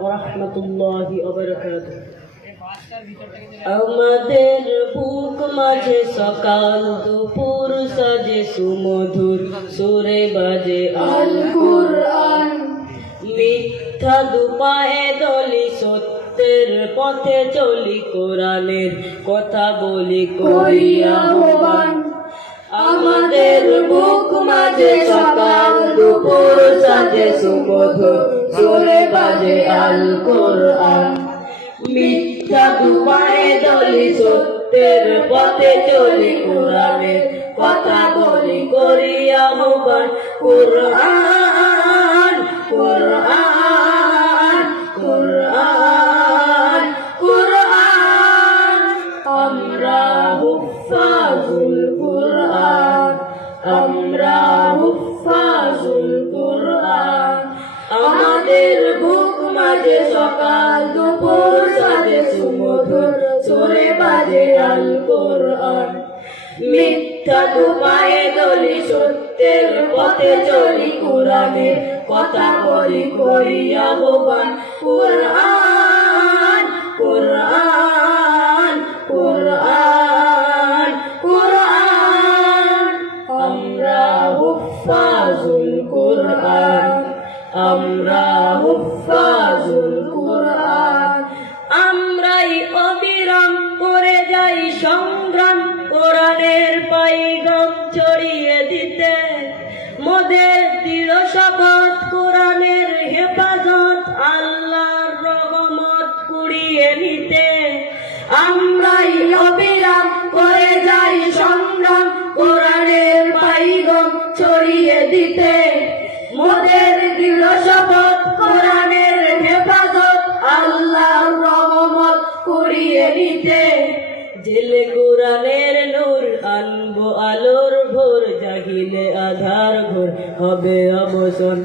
ওয়া রাহমাতুল্লাহি ওয়া বারাকাতুহু। আমাদের বুক মাঝে সকাল দুপুর সাজে সুমধুর সুরে বাজে আল কুরআন। মিথ্যা দুপায়ে দলি সত্যের পথে চলি, কোরআনের কথা বলি করি আহ্বান। আমাদের বুক মাঝে সকাল দুপুর সাজে সুমধুর সুরে বাজে আল কুরআন। মিথ্যা দুপায়ে দলি সত্যের পথে চলি, কোরআনের কথা বলি করি আহ্বান। কুরআন কুরআন কুরআন কুরআন, আমরা হুফাজুল কুরআন, আমরা হুফাজুল কুরআন। আমাদের বুক মাঝে সকাল দুপুর সাজে সুমধুর সুরে বাজে আল কুরআন। মিথ্যা দুপায়ে দলি সত্যের পথে চলি, কোরআনের কথা বলি করি আহ্বান। কুরআন কুরআন কুরআন কুরআন, আমরা হুফাজুল কুরআন, আমরা হুফাজুল কুরআন। আমরাই অবিরাম করে যাই সংগ্রাম, কোরআনের পাইগাম ছড়িয়ে দিতে। মোদের দৃঢ় শপথ কোরআনের হেফাজত, আল্লাহর রহমত কুড়িয়ে নিতে। আমরাই অবিরাম করে যাই সংগ্রাম, কোরআনের পাইগাম ছড়িয়ে দিতে। মোদের দৃঢ় শপথ কোরআনের হেফাজত, আল্লাহর রহমত কুড়িয়ে নিতে। জেলে কোরআনের নূর আনবো আলোর ভোর, জাহিলে আধার ঘোর হবে অবসান।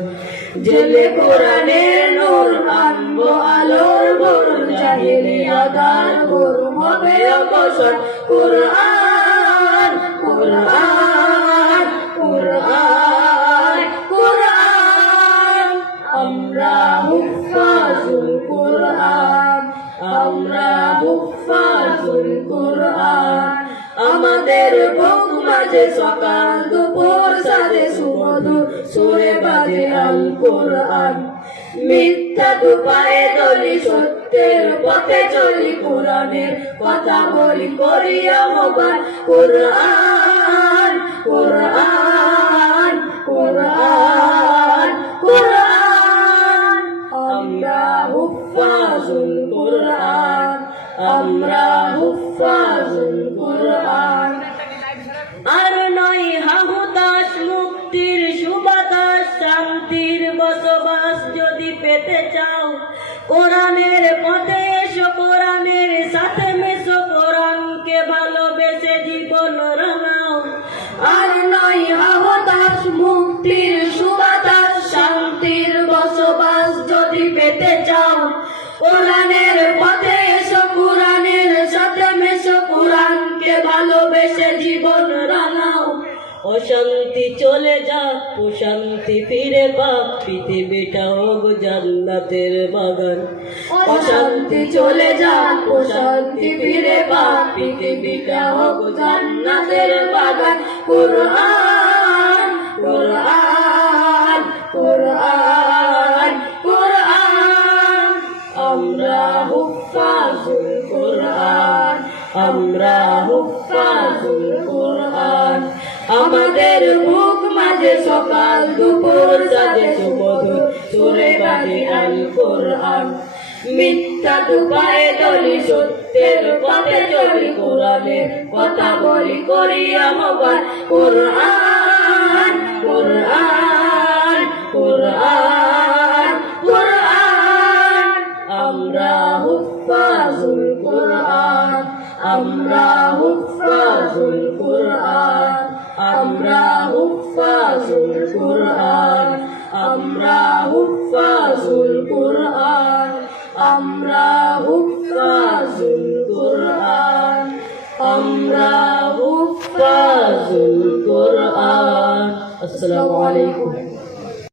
জেলে কোরআনের নূর আনবো আলোর ভোর, জাহিলে আধার ঘোর হবে অবসান। কুরআন কুরআন কুরআন কুরআন, আমরা হুফাজুল কুরআন, আমরা হুফাজুল কুরআন। আমাদের বুক মাঝে সকাল দুপুর সাজে সুমধুর সুরে বাজে আল কুরআন। মিথ্যা দুপায়ে দলি সত্যের পথে চলি, কোরআনের কথা বলি করি আহ্বান। কুরআন কুরআন কুরআন কুরআন, আমরা হুফাজুল কুরআন, আমরা হুফাজুল কুরআন। আর নয় হাহুতাশ মুক্তির সুবাতাস, শান্তির বসবাস যদি পেতে চাও, কোরআনের পথে এসো, কোরআনের সাথে মেশো, কোরআনকে ভালোবেসে জীবন রাঙাও। আর নয় হাহুতাশ মুক্তির সুবাতাস, শান্তির বসবাস যদি পেতে চাও, কোরআনের পথে এসো, কোরআনের সাথে মেশো, কোরআনকে ভালোবেসে জীবন রাঙাও। অশান্তি চলে যাক, প্রশান্তি ফিরে পাক, পৃথিবীটা হোক জান্নাতের বাগান। অশান্তি চলে যাক, প্রশান্তি ফিরে পাক, পৃথিবীটা হোক জান্নাতের বাগান। কুরআন কুরআন কুরআন কুরআন, আমরা হুফাজুল কুরআন, আমরা হুফাজুল কুরআন। আমাদের বুক মাঝে সকাল দুপুর সাজে সুমধুর সুরে বাজে আল কুরআন। মিথ্যা দুপায়ে দলি সত্যের পথে চলি, কোরআনের কথা বলি করি আহ্বান। কুরআন কুরআন কুরআন কুরআন, আমরা হুফাজুল কুরআন, আমরা হুফাজুল কুরআন, আমরা হুফাজুল কুরআন, আমরা হুফাজুল কুরআন, আমরা হুফাজুল কুরআন, আমরা হুফাজুল কুরআন। আসসালামু আলাইকুম।